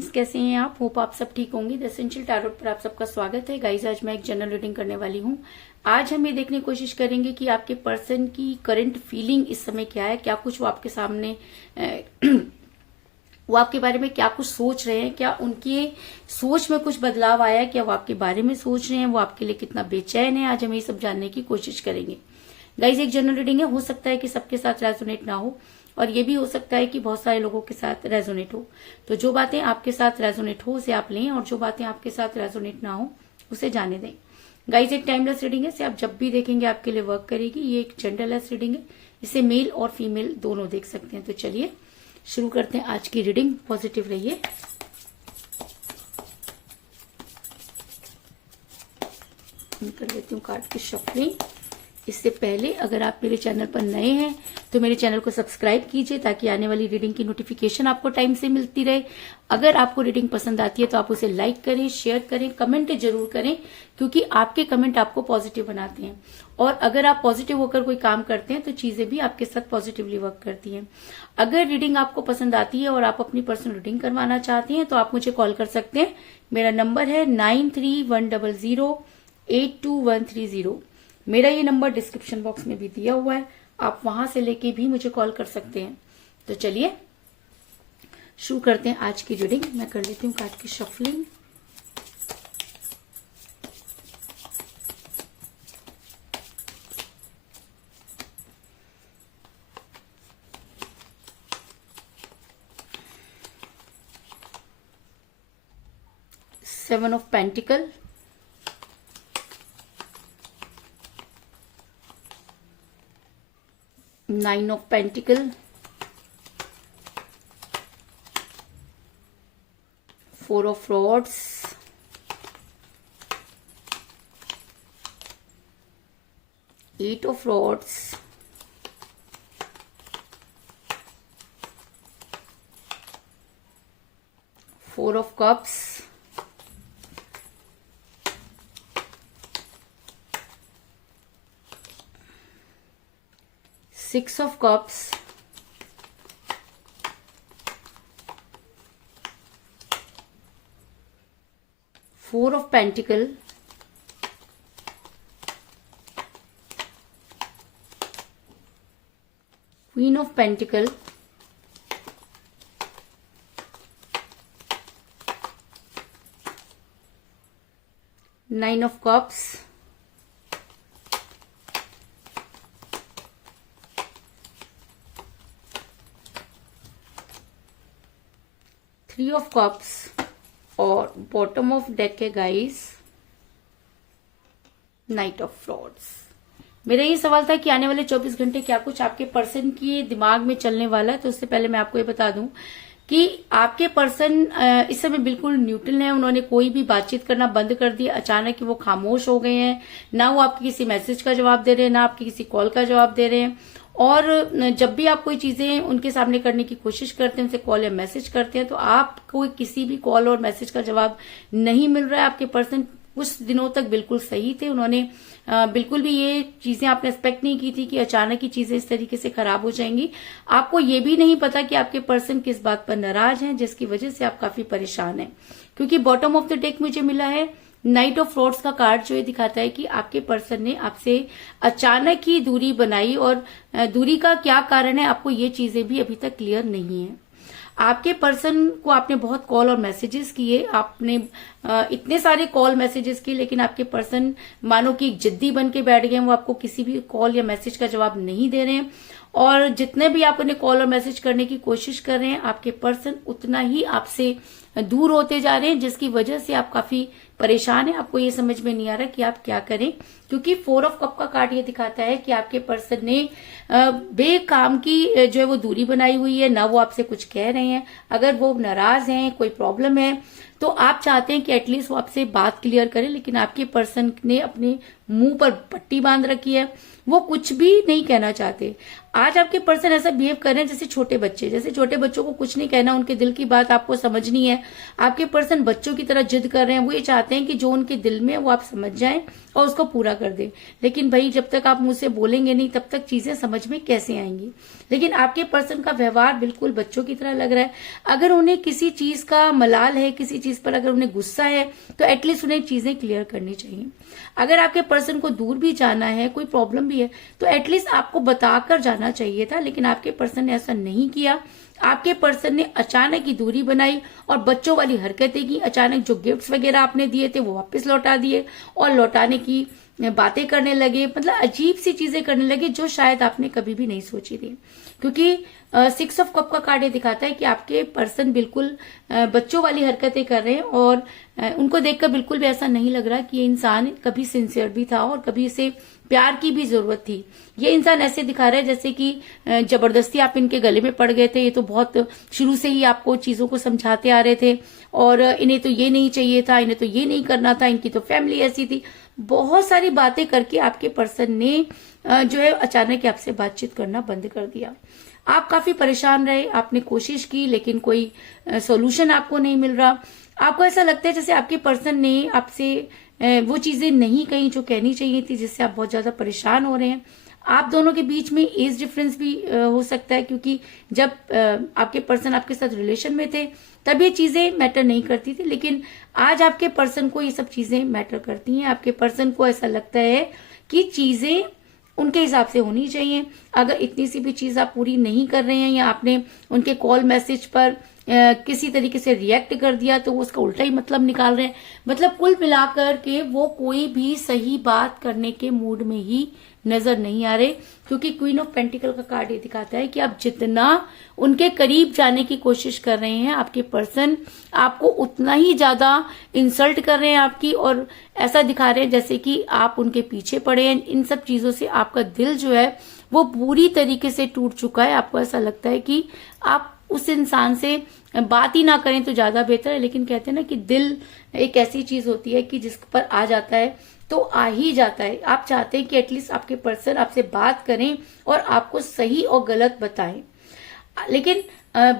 Friends, कैसे हैं आप? होप आप सब ठीक होंगे। द एसेंशियल टैरोट पर आप सबका स्वागत है। गाइस, आज मैं एक जनरल रीडिंग करने वाली हूँ। आज हम ये देखने की कोशिश करेंगे कि आपके पर्सन की करंट फीलिंग इस समय क्या है, क्या कुछ वो आपके सामने वो आपके बारे में क्या कुछ सोच रहे हैं, क्या उनकी सोच में कुछ बदलाव आया है, क्या वो आपके बारे में सोच रहे हैं, वो आपके लिए कितना बेचैन है। आज हम ये सब जानने की कोशिश करेंगे। गाइस, एक जनरल रीडिंग है, हो सकता है कि सबके साथ रेजोनेट ना हो और ये भी हो सकता है कि बहुत सारे लोगों के साथ रेजोनेट हो। तो जो बातें आपके साथ रेजोनेट हो उसे आप लें और जो बातें आपके साथ रेजोनेट ना हो उसे जाने दें। गाइस, एक टाइमलेस रीडिंग है, इसे आप जब भी देखेंगे आपके लिए वर्क करेगी। ये एक जेंडरलेस रीडिंग है, इसे मेल और फीमेल दोनों देख सकते हैं। तो चलिए शुरू करते हैं आज की रीडिंग। पॉजिटिव रहिए। कर लेती हूँ कार्ड की शफलिंग। इससे पहले अगर आप मेरे चैनल पर नए हैं तो मेरे चैनल को सब्सक्राइब कीजिए ताकि आने वाली रीडिंग की नोटिफिकेशन आपको टाइम से मिलती रहे। अगर आपको रीडिंग पसंद आती है तो आप उसे लाइक करें, शेयर करें, कमेंट जरूर करें, क्योंकि आपके कमेंट आपको पॉजिटिव बनाते हैं। और अगर आप पॉजिटिव होकर कोई काम करते हैं तो चीजें भी आपके साथ पॉजिटिवली वर्क करती हैं। अगर रीडिंग आपको पसंद आती है और आप अपनी पर्सनल रीडिंग करवाना चाहते हैं तो आप मुझे कॉल कर सकते हैं। मेरा नंबर है 9310082130। मेरा ये नंबर डिस्क्रिप्शन बॉक्स में भी दिया हुआ है, आप वहां से लेके भी मुझे कॉल कर सकते हैं। तो चलिए शुरू करते हैं आज की रीडिंग। मैं कर लेती हूँ कार्ड की shuffling. Seven of pentacles, nine of pentacles, four of rods, eight of rods, four of cups, six of cups, four of pentacles, queen of pentacles, nine of cups, three of cups और bottom of deck है guys, knight of rods. मेरा ये सवाल था कि आने वाले 24 घंटे क्या कुछ आपके पर्सन के दिमाग में चलने वाला है। तो उससे पहले मैं आपको ये बता दूं कि आपके पर्सन इस समय बिल्कुल न्यूट्रल है। उन्होंने कोई भी बातचीत करना बंद कर दिया। अचानक वो खामोश हो गए हैं। ना वो आपके किसी मैसेज का जवाब दे रहे हैं, ना आपके किसी कॉल का जवाब दे रहे हैं। और जब भी आप कोई चीजें उनके सामने करने की कोशिश करते हैं, उनसे कॉल या मैसेज करते हैं, तो आपको किसी भी कॉल और मैसेज का जवाब नहीं मिल रहा है। आपके पर्सन कुछ दिनों तक बिल्कुल सही थे। उन्होंने बिल्कुल भी ये चीजें आपने एक्सपेक्ट नहीं की थी कि अचानक ही चीजें इस तरीके से खराब हो जाएंगी। आपको ये भी नहीं पता कि आपके पर्सन किस बात पर नाराज हैं, जिसकी वजह से आप काफी परेशान हैं। क्योंकि बॉटम ऑफ द डेक मुझे मिला है नाइट ऑफ रॉड्स का कार्ड, जो ये दिखाता है कि आपके पर्सन ने आपसे अचानक ही दूरी बनाई और दूरी का क्या कारण है आपको ये चीजें भी अभी तक क्लियर नहीं है। आपके पर्सन को आपने बहुत कॉल और मैसेजेस किए, आपने इतने सारे कॉल मैसेजेस किए, लेकिन आपके पर्सन मानो कि जिद्दी बन के बैठ गए। वो आपको किसी भी कॉल या मैसेज का जवाब नहीं दे रहे हैं और जितने भी आप उन्हें कॉल और मैसेज करने की कोशिश कर रहे हैं, आपके पर्सन उतना ही आपसे दूर होते जा रहे हैं, जिसकी वजह से आप काफी परेशान हैं। आपको ये समझ में नहीं आ रहा कि आप क्या करें, क्योंकि फोर ऑफ कप का कार्ड ये दिखाता है कि आपके पर्सन ने बेकाम की जो है वो दूरी बनाई हुई है। ना वो आपसे कुछ कह रहे हैं। अगर वो नाराज हैं, कोई प्रॉब्लम है, तो आप चाहते हैं कि एटलीस्ट वो आपसे बात क्लियर करे, लेकिन आपके पर्सन ने अपने मुंह पर पट्टी बांध रखी है, वो कुछ भी नहीं कहना चाहते। आज आपके पर्सन ऐसा बिहेव कर रहे हैं जैसे छोटे बच्चे, जैसे छोटे बच्चों को कुछ नहीं कहना, उनके दिल की बात आपको समझनी है। आपके पर्सन बच्चों की तरह जिद कर रहे हैं, वो ये चाहते हैं कि जो उनके दिल में है वो आप समझ जाएं और उसको पूरा कर दें। लेकिन भाई जब तक आप मुंह से बोलेंगे नहीं तब तक चीजें समझ में कैसे आएंगी। लेकिन आपके पर्सन का व्यवहार बिल्कुल बच्चों की तरह लग रहा है। अगर उन्हें किसी चीज का मलाल है, किसी चीज पर अगर उन्हें गुस्सा है, तो एटलीस्ट उन्हें चीजें क्लियर करनी चाहिए। अगर आपके पर्सन को दूर भी जाना है, कोई प्रॉब्लम भी है, तो एटलीस्ट आपको बताकर जाना चाहिए था, लेकिन आपके पर्सन ने ऐसा नहीं किया। आपके पर्सन ने अचानक ही दूरी बनाई और बच्चों वाली हरकतें की। अचानक जो गिफ्ट्स वगैरह आपने दिए थे वो वापस लौटा दिए और लौटाने की बातें करने लगे, मतलब अजीब सी चीजें करने लगे जो शायद आपने कभी भी नहीं सोची थी। क्योंकि 6 ऑफ कप का कार्ड ये दिखाता है कि आपके पर्सन बिल्कुल बच्चों वाली हरकतें कर रहे हैं और उनको देखकर बिल्कुल भी ऐसा नहीं लग रहा कि ये इंसान कभी सिंसियर भी था और कभी इसे प्यार की भी जरूरत थी। ये इंसान ऐसे दिखा रहा है जैसे कि जबरदस्ती आप इनके गले में पड़ गए थे। ये तो बहुत शुरू से ही आपको चीजों को समझाते आ रहे थे और इन्हें तो ये नहीं चाहिए था, इन्हें तो ये नहीं करना था, इनकी तो फैमिली ऐसी थी। बहुत सारी बातें करके आपके पर्सन ने जो है अचानक आपसे बातचीत करना बंद कर दिया। आप काफी परेशान रहे, आपने कोशिश की लेकिन कोई सॉल्यूशन आपको नहीं मिल रहा। आपको ऐसा लगता है जैसे आपके पर्सन ने आपसे वो चीजें नहीं कही जो कहनी चाहिए थी, जिससे आप बहुत ज्यादा परेशान हो रहे हैं। आप दोनों के बीच में एज डिफरेंस भी हो सकता है, क्योंकि जब आपके पर्सन आपके साथ रिलेशन में थे तब ये चीजें मैटर नहीं करती थी, लेकिन आज आपके पर्सन को ये सब चीजें मैटर करती हैं। आपके पर्सन को ऐसा लगता है कि चीजें उनके हिसाब से होनी चाहिए। अगर इतनी सी भी चीज आप पूरी नहीं कर रहे हैं या आपने उनके कॉल मैसेज पर किसी तरीके से रिएक्ट कर दिया तो वो उसका उल्टा ही मतलब निकाल रहे हैं। मतलब कुल मिलाकर के वो कोई भी सही बात करने के मूड में ही नजर नहीं आ रहे, क्योंकि क्वीन ऑफ पेंटिकल का कार्ड ये दिखाता है कि आप जितना उनके करीब जाने की कोशिश कर रहे हैं, आपके पर्सन आपको उतना ही ज्यादा इंसल्ट कर रहे हैं आपकी, और ऐसा दिखा रहे हैं जैसे कि आप उनके पीछे पड़े हैं। इन सब चीजों से आपका दिल जो है वो पूरी तरीके से टूट चुका है। आपको ऐसा लगता है कि आप उस इंसान से बात ही ना करें तो ज्यादा बेहतर है। लेकिन कहते हैं ना कि दिल एक ऐसी चीज होती है कि जिस पर आ जाता है तो आ ही जाता है। आप चाहते हैं कि एटलीस्ट आपके पर्सन आपसे बात करें और आपको सही और गलत बताएं, लेकिन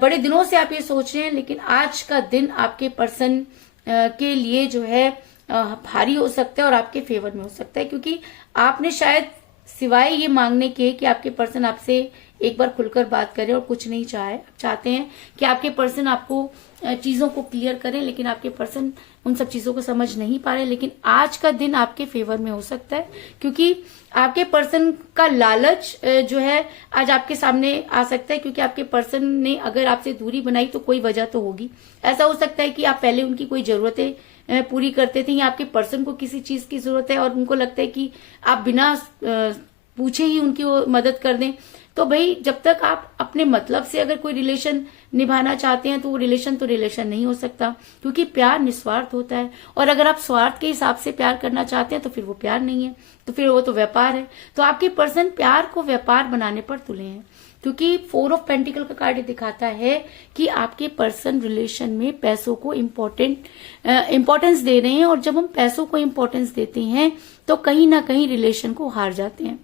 बड़े दिनों से आप ये सोच रहे हैं। लेकिन आज का दिन आपके पर्सन के लिए जो है भारी हो सकता है और आपके फेवर में हो सकता है, क्योंकि आपने शायद सिवाय ये मांगने के कि आपके पर्सन आपसे एक बार खुलकर बात करें और कुछ नहीं चाहे, आप चाहते हैं कि आपके पर्सन आपको चीजों को क्लियर करें, लेकिन आपके पर्सन उन सब चीजों को समझ नहीं पा रहे। लेकिन आज का दिन आपके फेवर में हो सकता है, क्योंकि आपके पर्सन का लालच जो है आज आपके सामने आ सकता है, क्योंकि आपके पर्सन ने अगर आपसे दूरी बनाई तो कोई वजह तो होगी। ऐसा हो सकता है कि आप पहले उनकी कोई जरूरतें पूरी करते थे या आपके पर्सन को किसी चीज की जरूरत है और उनको लगता है कि आप बिना पूछे ही उनकी मदद कर दें। तो भाई जब तक आप अपने मतलब से अगर कोई रिलेशन निभाना चाहते हैं तो वो रिलेशन नहीं हो सकता, क्योंकि प्यार निस्वार्थ होता है। और अगर आप स्वार्थ के हिसाब से प्यार करना चाहते हैं तो फिर वो प्यार नहीं है, तो फिर वो तो व्यापार है। तो आपके पर्सन प्यार को व्यापार बनाने पर तुले हैं, क्योंकि 4 ऑफ पेंटिकल का कार्ड दिखाता है कि आपके पर्सन रिलेशन में पैसों को इम्पोर्टेंस दे रहे हैं, और जब हम पैसों को इम्पोर्टेंस देते हैं तो कहीं ना कहीं रिलेशन को हार जाते हैं।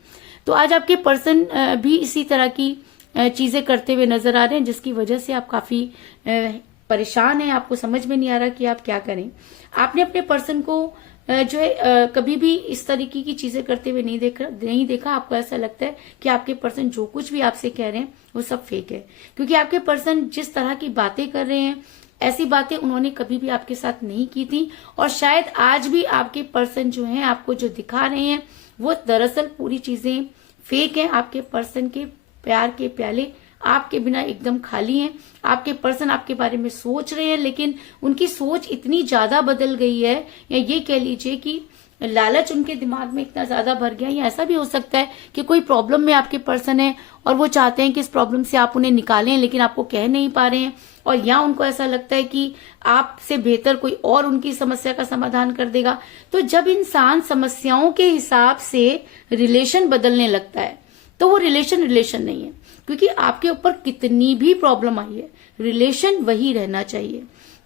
तो आज आपके पर्सन भी इसी तरह की चीजें करते हुए नजर आ रहे हैं, जिसकी वजह से आप काफी परेशान हैं। आपको समझ में नहीं आ रहा कि आप क्या करें। आपने अपने पर्सन को जो है कभी भी इस तरीके की चीजें करते हुए नहीं देखा। आपको ऐसा लगता है कि आपके पर्सन जो कुछ भी आपसे कह रहे हैं वो सब फेक है, क्योंकि आपके पर्सन जिस तरह की बातें कर रहे हैं ऐसी बातें उन्होंने कभी भी आपके साथ नहीं की थी, और शायद आज भी आपके पर्सन जो हैं आपको जो दिखा रहे हैं वो दरअसल पूरी चीजें फेक हैं। आपके पर्सन के प्यार के प्याले आपके बिना एकदम खाली हैं। आपके पर्सन आपके बारे में सोच रहे हैं, लेकिन उनकी सोच इतनी ज्यादा बदल गई है, या ये कह लीजिए कि लालच उनके दिमाग में इतना ज्यादा भर गया। या ऐसा भी हो सकता है कि कोई प्रॉब्लम में आपके पर्सन है और वो चाहते हैं कि इस प्रॉब्लम से आप उन्हें निकालें, लेकिन आपको कह नहीं पा रहे हैं, और या उनको ऐसा लगता है कि आपसे बेहतर कोई और उनकी समस्या का समाधान कर देगा। तो जब इंसान समस्याओं के हिसाब से रिलेशन बदलने लगता है तो वो रिलेशन नहीं है, क्योंकि आपके ऊपर कितनी भी प्रॉब्लम आई है रिलेशन वही रहना चाहिए।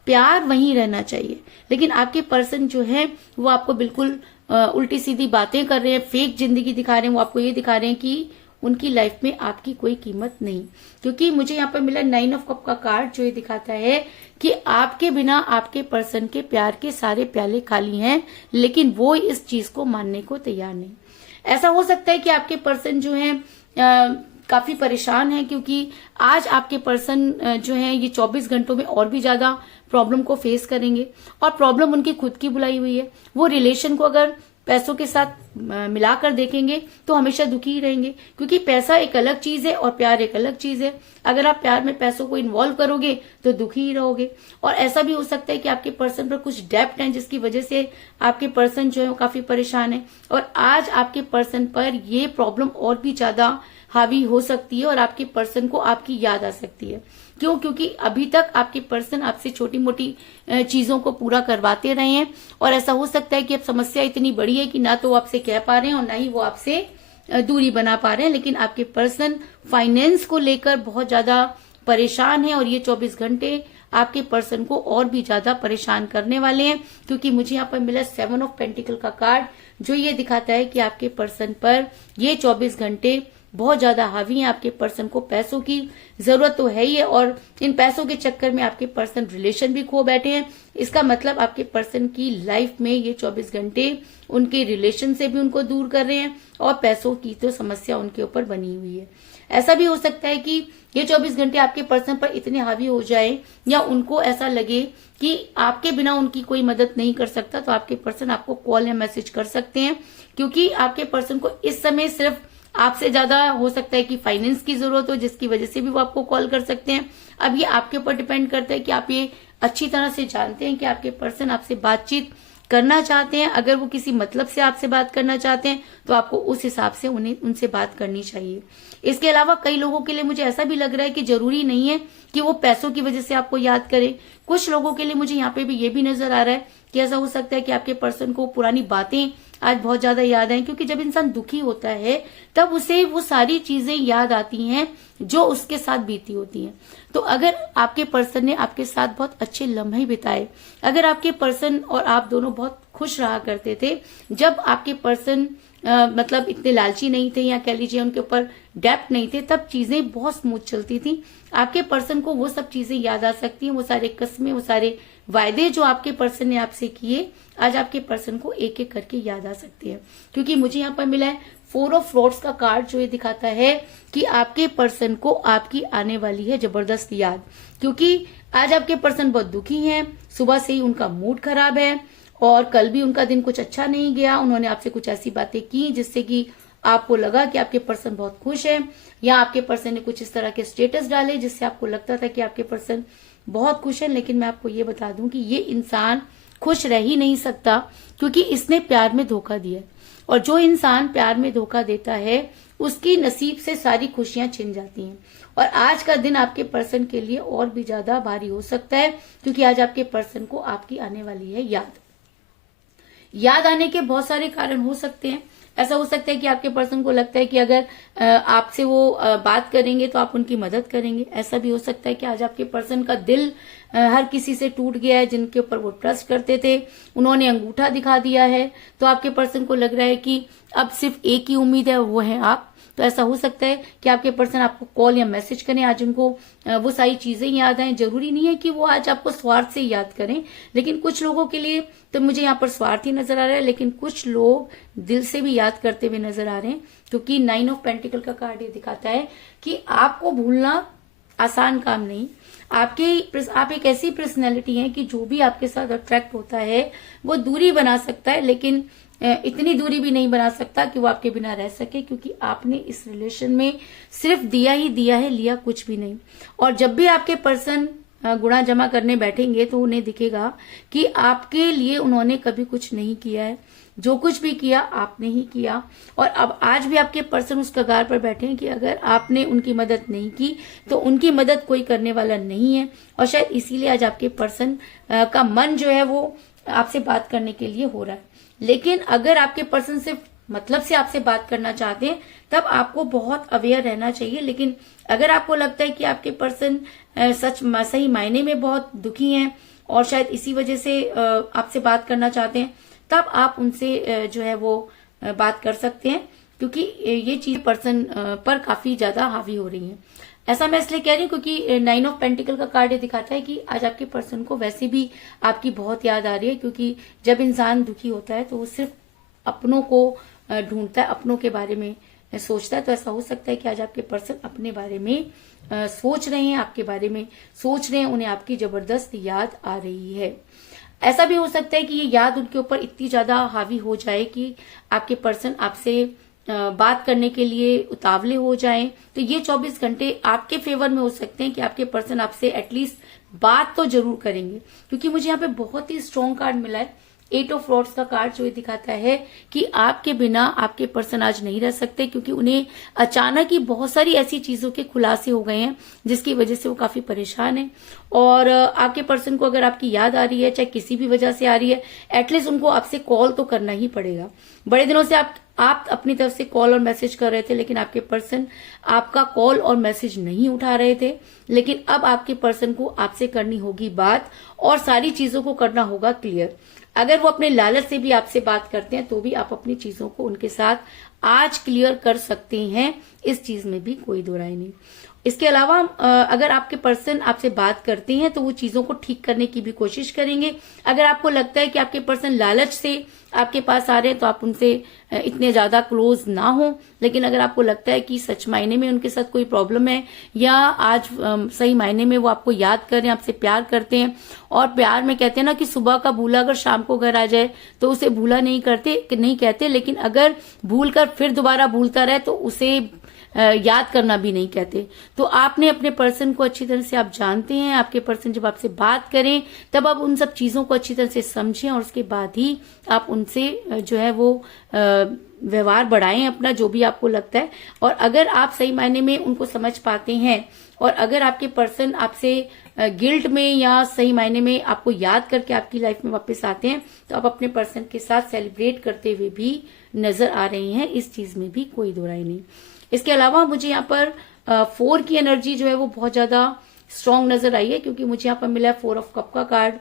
प्यार वहीं रहना चाहिए। लेकिन आपके पर्सन जो है वो आपको बिल्कुल उल्टी सीधी बातें कर रहे हैं, फेक जिंदगी दिखा रहे हैं, वो आपको ये दिखा रहे हैं कि उनकी लाइफ में आपकी कोई कीमत नहीं। क्योंकि मुझे यहाँ पर मिला 9 ऑफ कप का कार्ड, जो ये दिखाता है कि आपके बिना आपके पर्सन के प्यार के सारे प्याले खाली हैं, लेकिन वो इस चीज को मानने को तैयार नहीं। ऐसा हो सकता है कि आपके पर्सन जो है काफी परेशान है, क्योंकि आज आपके पर्सन जो है ये 24 घंटों में और भी ज्यादा प्रॉब्लम को फेस करेंगे, और प्रॉब्लम उनकी खुद की बुलाई हुई है। वो रिलेशन को अगर पैसों के साथ मिलाकर देखेंगे तो हमेशा दुखी ही रहेंगे, क्योंकि पैसा एक अलग चीज है और प्यार एक अलग चीज है। अगर आप प्यार में पैसों को इन्वॉल्व करोगे तो दुखी ही रहोगे। और ऐसा भी हो सकता है कि आपके पर्सन पर कुछ डेप्ट है, जिसकी वजह से आपके पर्सन जो है वो काफी परेशान है, और आज आपके पर्सन पर ये प्रॉब्लम और भी ज्यादा हावी हो सकती है और आपके पर्सन को आपकी याद आ सकती है। क्यों? क्योंकि अभी तक आपके पर्सन आपसे छोटी मोटी चीजों को पूरा करवाते रहे हैं, और ऐसा हो सकता है कि अब समस्या इतनी बड़ी है कि ना तो वो आपसे कह पा रहे हैं और ना ही वो आपसे दूरी बना पा रहे हैं। लेकिन आपके पर्सन फाइनेंस को लेकर बहुत ज्यादा परेशान है, और ये 24 घंटे आपके पर्सन को और भी ज्यादा परेशान करने वाले हैं। क्योंकि मुझे यहाँ पर मिला 7 ऑफ पेंटिकल का कार्ड, जो ये दिखाता है कि आपके पर्सन पर ये 24 घंटे बहुत ज्यादा हावी है। आपके पर्सन को पैसों की जरूरत तो है ही है, और इन पैसों के चक्कर में आपके पर्सन रिलेशन भी खो बैठे हैं। इसका मतलब आपके पर्सन की लाइफ में ये 24 घंटे उनके रिलेशन से भी उनको दूर कर रहे हैं, और पैसों की तो समस्या उनके ऊपर बनी हुई है। ऐसा भी हो सकता है कि ये 24 घंटे आपके पर्सन पर इतने हावी हो जाए, या उनको ऐसा लगे कि आपके बिना उनकी कोई मदद नहीं कर सकता, तो आपके पर्सन आपको कॉल या मैसेज कर सकते हैं। क्योंकि आपके पर्सन को इस समय सिर्फ आपसे ज्यादा हो सकता है कि फाइनेंस की जरूरत हो, जिसकी वजह से भी वो आपको कॉल कर सकते हैं। अब ये आपके ऊपर डिपेंड करता है कि आप ये अच्छी तरह से जानते हैं कि आपके पर्सन आपसे बातचीत करना चाहते हैं। अगर वो किसी मतलब से आपसे बात करना चाहते हैं तो आपको उस हिसाब से उनसे बात करनी चाहिए। इसके अलावा कई लोगों के लिए मुझे ऐसा भी लग रहा है कि जरूरी नहीं है कि वो पैसों की वजह से आपको याद करे। कुछ लोगों के लिए मुझे यहाँ पे भी ये भी नजर आ रहा है कि ऐसा हो सकता है कि आपके पर्सन को पुरानी बातें आज बहुत ज्यादा याद आए, क्योंकि जब इंसान दुखी होता है तब उसे वो सारी चीजें याद आती हैं जो उसके साथ बीती होती हैं। तो अगर आपके पर्सन ने आपके साथ बहुत अच्छे लम्हे बिताए, अगर आपके पर्सन और आप दोनों बहुत खुश रहा करते थे, जब आपके पर्सन मतलब इतने लालची नहीं थे, या कह लीजिए उनके ऊपर डेप्थ नहीं थे, तब चीजें बहुत स्मूथ चलती थी। आपके पर्सन को वो सब चीजें याद आ सकती हैं, वो सारे कस्में, वो सारे वायदे जो आपके पर्सन ने आपसे किए, आज आपके पर्सन को एक एक करके याद आ सकती है। क्योंकि मुझे यहाँ पर मिला है 4 ऑफ फ्रॉड्स का कार्ड, जो ये दिखाता है कि आपके पर्सन को आपकी आने वाली है जबरदस्त याद। क्योंकि आज आपके पर्सन बहुत दुखी हैं, सुबह से ही उनका मूड खराब है, और कल भी उनका दिन कुछ अच्छा नहीं गया। उन्होंने आपसे कुछ ऐसी बातें की जिससे कि आपको लगा कि आपके पर्सन बहुत खुश है, या आपके पर्सन ने कुछ इस तरह के स्टेटस डाले जिससे आपको लगता था कि आपके पर्सन बहुत खुश है। लेकिन मैं आपको ये बता दूं कि ये इंसान खुश रह ही नहीं सकता, क्योंकि इसने प्यार में धोखा दिया, और जो इंसान प्यार में धोखा देता है उसकी नसीब से सारी खुशियां छिन जाती हैं। और आज का दिन आपके पर्सन के लिए और भी ज्यादा भारी हो सकता है, क्योंकि आज आपके पर्सन को आपकी आने वाली है याद आने के बहुत सारे कारण हो सकते हैं। ऐसा हो सकता है कि आपके पर्सन को लगता है कि अगर आपसे वो बात करेंगे तो आप उनकी मदद करेंगे। ऐसा भी हो सकता है कि आज आपके पर्सन का दिल हर किसी से टूट गया है जिनके ऊपर वो ट्रस्ट करते थे, उन्होंने अंगूठा दिखा दिया है, तो आपके पर्सन को लग रहा है कि अब सिर्फ एक ही उम्मीद है, वो है आप। तो ऐसा हो सकता है कि आपके पर्सन आपको कॉल या मैसेज करें, आज उनको वो सारी चीजें याद आए। जरूरी नहीं है कि वो आज आपको स्वार्थ से याद करें, लेकिन कुछ लोगों के लिए तो मुझे यहाँ पर स्वार्थ ही नजर आ रहा है, लेकिन कुछ लोग दिल से भी याद करते हुए नजर आ रहे हैं। क्योंकि 9 ऑफ पेंटिकल का कार्ड ये दिखाता है कि आपको भूलना आसान काम नहीं। आप एक ऐसी पर्सनैलिटी हैं कि जो भी आपके साथ अट्रैक्ट होता है वो दूरी बना सकता है, लेकिन इतनी दूरी भी नहीं बना सकता कि वो आपके बिना रह सके, क्योंकि आपने इस रिलेशन में सिर्फ दिया ही दिया है, लिया कुछ भी नहीं। और जब भी आपके पर्सन गुणा जमा करने बैठेंगे तो उन्हें दिखेगा कि आपके लिए उन्होंने कभी कुछ नहीं किया है, जो कुछ भी किया आपने ही किया। और अब आज भी आपके पर्सन उस कगार पर बैठे हैं कि अगर आपने उनकी मदद नहीं की तो उनकी मदद कोई करने वाला नहीं है, और शायद इसीलिए आज आपके पर्सन का मन जो है वो आपसे बात करने के लिए हो रहा है। लेकिन अगर आपके पर्सन सिर्फ मतलब से आपसे बात करना चाहते हैं तब आपको बहुत अवेयर रहना चाहिए। लेकिन अगर आपको लगता है कि आपके पर्सन सही मायने में बहुत दुखी हैं, और शायद इसी वजह से आपसे बात करना चाहते हैं, तब आप उनसे जो है वो बात कर सकते हैं, क्योंकि ये चीज पर्सन पर काफी ज्यादा हावी हो रही है। ऐसा मैं इसलिए कह रही हूँ क्योंकि 9 ऑफ पेंटिकल का कार्ड ये दिखाता है कि आज आपके पर्सन को वैसे भी आपकी बहुत याद आ रही है, क्योंकि जब इंसान दुखी होता है तो वो सिर्फ अपनों को ढूंढता है, अपनों के बारे में सोचता है। तो ऐसा हो सकता है कि आज आपके पर्सन अपने बारे में सोच रहे हैं, आपके बारे में सोच रहे हैं, उन्हें आपकी जबरदस्त याद आ रही है। ऐसा भी हो सकता है कि ये याद उनके ऊपर इतनी ज्यादा हावी हो जाए कि आपके पर्सन आपसे बात करने के लिए उतावले हो जाएं। तो ये 24 घंटे आपके फेवर में हो सकते हैं कि आपके पर्सन आपसे एटलीस्ट बात तो जरूर करेंगे, क्योंकि मुझे यहाँ पे बहुत ही स्ट्रॉन्ग कार्ड मिला है, 8 ऑफ रॉड्स का कार्ड, जो ये दिखाता है कि आपके बिना आपके पर्सन आज नहीं रह सकते, क्योंकि उन्हें अचानक ही बहुत सारी ऐसी चीजों के खुलासे हो गए हैं जिसकी वजह से वो काफी परेशान है। और आपके पर्सन को अगर आपकी याद आ रही है, चाहे किसी भी वजह से आ रही है, एटलीस्ट उनको आपसे कॉल तो करना ही पड़ेगा। बड़े दिनों से आप अपनी तरफ से कॉल और मैसेज कर रहे थे, लेकिन आपके पर्सन आपका कॉल और मैसेज नहीं उठा रहे थे। लेकिन अब आपके पर्सन को आपसे करनी होगी बात, और सारी चीजों को करना होगा क्लियर। अगर वो अपने लालच से भी आपसे बात करते हैं तो भी आप अपनी चीजों को उनके साथ आज क्लियर कर सकते हैं, इस चीज में भी कोई दो राय नहीं। इसके अलावा अगर आपके पर्सन आपसे बात करते हैं तो वो चीजों को ठीक करने की भी कोशिश करेंगे। अगर आपको लगता है कि आपके पर्सन लालच से आपके पास आ रहे हैं तो आप उनसे इतने ज्यादा क्लोज ना हो, लेकिन अगर आपको लगता है कि सच मायने में उनके साथ कोई प्रॉब्लम है, या आज सही मायने में वो आपको याद कर रहे हैं, आपसे प्यार करते हैं, और प्यार में कहते हैं ना कि सुबह का भूला अगर शाम को घर आ जाए तो उसे भूला नहीं कहते, लेकिन अगर भूल कर फिर दोबारा भूलता रहे तो उसे याद करना भी नहीं कहते। तो आपने अपने पर्सन को अच्छी तरह से आप जानते हैं। आपके पर्सन जब आपसे बात करें तब आप उन सब चीजों को अच्छी तरह से समझें, और उसके बाद ही आप उनसे जो है वो व्यवहार बढ़ाएं अपना, जो भी आपको लगता है। और अगर आप सही मायने में उनको समझ पाते हैं, और अगर आपके पर्सन आपसे गिल्ट में या सही मायने में आपको याद करके आपकी लाइफ में वापस आते हैं, तो आप अपने पर्सन के साथ सेलिब्रेट करते हुए भी नजर आ रहे हैं, इस चीज में भी कोई दो राय नहीं। इसके अलावा मुझे यहाँ पर 4 की एनर्जी जो है वो बहुत ज्यादा स्ट्रांग नजर आई है, क्योंकि मुझे यहाँ पर मिला है 4 ऑफ कप का कार्ड,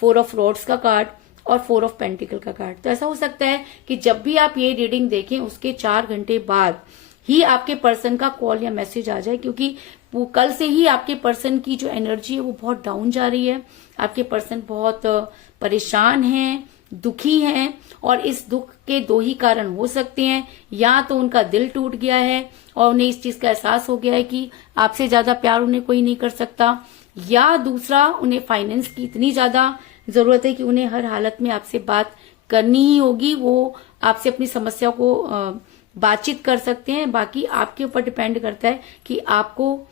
4 ऑफ रॉड्स का कार्ड और 4 ऑफ पेंटिकल का कार्ड। तो ऐसा हो सकता है कि जब भी आप ये रीडिंग देखें उसके 4 घंटे बाद ही आपके पर्सन का कॉल या मैसेज आ जाए, क्योंकि वो कल से ही आपके पर्सन की जो एनर्जी है वो बहुत डाउन जा रही है। आपके पर्सन बहुत परेशान हैं, दुखी हैं, और इस दुख के 2 ही कारण हो सकते हैं। या तो उनका दिल टूट गया है और उन्हें इस चीज का एहसास हो गया है कि आपसे ज्यादा प्यार उन्हें कोई नहीं कर सकता, या दूसरा उन्हें फाइनेंस की इतनी ज्यादा जरूरत है कि उन्हें हर हालत में आपसे बात करनी ही होगी। वो आपसे अपनी समस्या को बातचीत कर सकते हैं। बाकी आपके ऊपर डिपेंड करता है कि आपको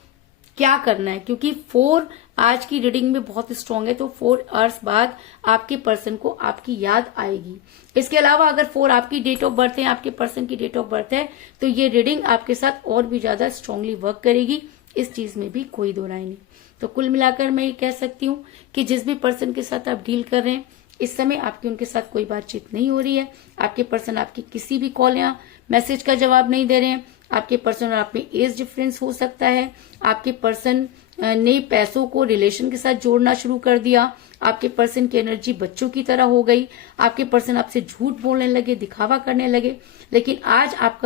क्या करना है, क्योंकि 4 आज की रीडिंग में बहुत स्ट्रांग है। तो 4 आवर्स बाद आपके पर्सन को आपकी याद आएगी। इसके अलावा अगर 4 आपकी डेट ऑफ बर्थ है, आपके पर्सन की डेट ऑफ बर्थ है, तो ये रीडिंग आपके साथ और भी ज्यादा स्ट्रांगली वर्क करेगी, इस चीज में भी कोई दो राय नहीं। तो कुल मिलाकर मैं ये कह सकती हूँ कि जिस भी पर्सन के साथ आप डील कर रहे हैं, इस समय आपकी उनके साथ कोई बातचीत नहीं हो रही है। आपके पर्सन आपकी किसी भी कॉल या मैसेज का जवाब नहीं दे रहे हैं। आपके पर्सन और आप में एज डिफरेंस हो सकता है। आपके पर्सन ने पैसों को रिलेशन के साथ जोड़ना शुरू कर दिया। आपके पर्सन की एनर्जी बच्चों की तरह हो गई। आपके पर्सन आपसे झूठ बोलने लगे, दिखावा करने लगे। लेकिन आज आप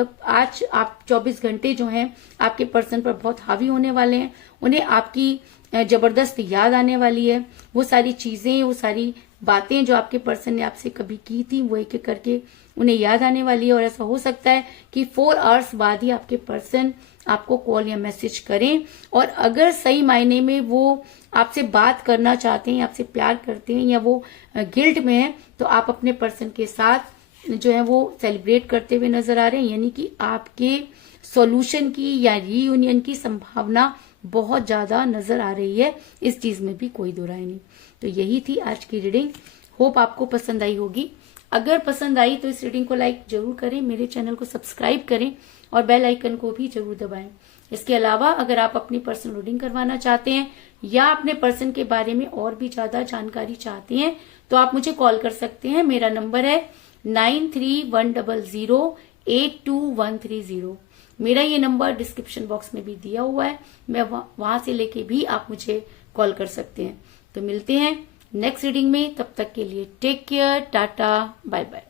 24 घंटे जो हैं आपके पर्सन पर बहुत हावी होने वाले हैं। उन्हें आपकी जबरदस्त याद आने वाली है। वो सारी चीजें, वो सारी बातें जो आपके पर्सन ने आपसे कभी की थी, वो एक एक करके उन्हें याद आने वाली है। और ऐसा हो सकता है कि 4 आवर्स बाद ही आपके पर्सन आपको कॉल या मैसेज करें। और अगर सही मायने में वो आपसे बात करना चाहते हैं, आपसे प्यार करते हैं, या वो गिल्ट में है, तो आप अपने पर्सन के साथ जो है वो सेलिब्रेट करते हुए नजर आ रहे हैं। यानी कि आपके सॉल्यूशन की या रीयूनियन की संभावना बहुत ज्यादा नजर आ रही है, इस चीज में भी कोई दो राय नहीं। तो यही थी आज की रीडिंग। होप आपको पसंद आई होगी। अगर पसंद आई तो इस रीडिंग को लाइक जरूर करें, मेरे चैनल को सब्सक्राइब करें और बेल आइकन को भी जरूर दबाएं। इसके अलावा अगर आप अपनी पर्सनल रीडिंग करवाना चाहते हैं या अपने पर्सन के बारे में और भी ज्यादा जानकारी चाहते हैं तो आप मुझे कॉल कर सकते हैं। मेरा नंबर है 9310082130। मेरा ये नंबर डिस्क्रिप्शन बॉक्स में भी दिया हुआ है। मैं वहां से लेके भी आप मुझे कॉल कर सकते हैं। तो मिलते हैं नेक्स्ट रीडिंग में। तब तक के लिए take care, tata, bye bye.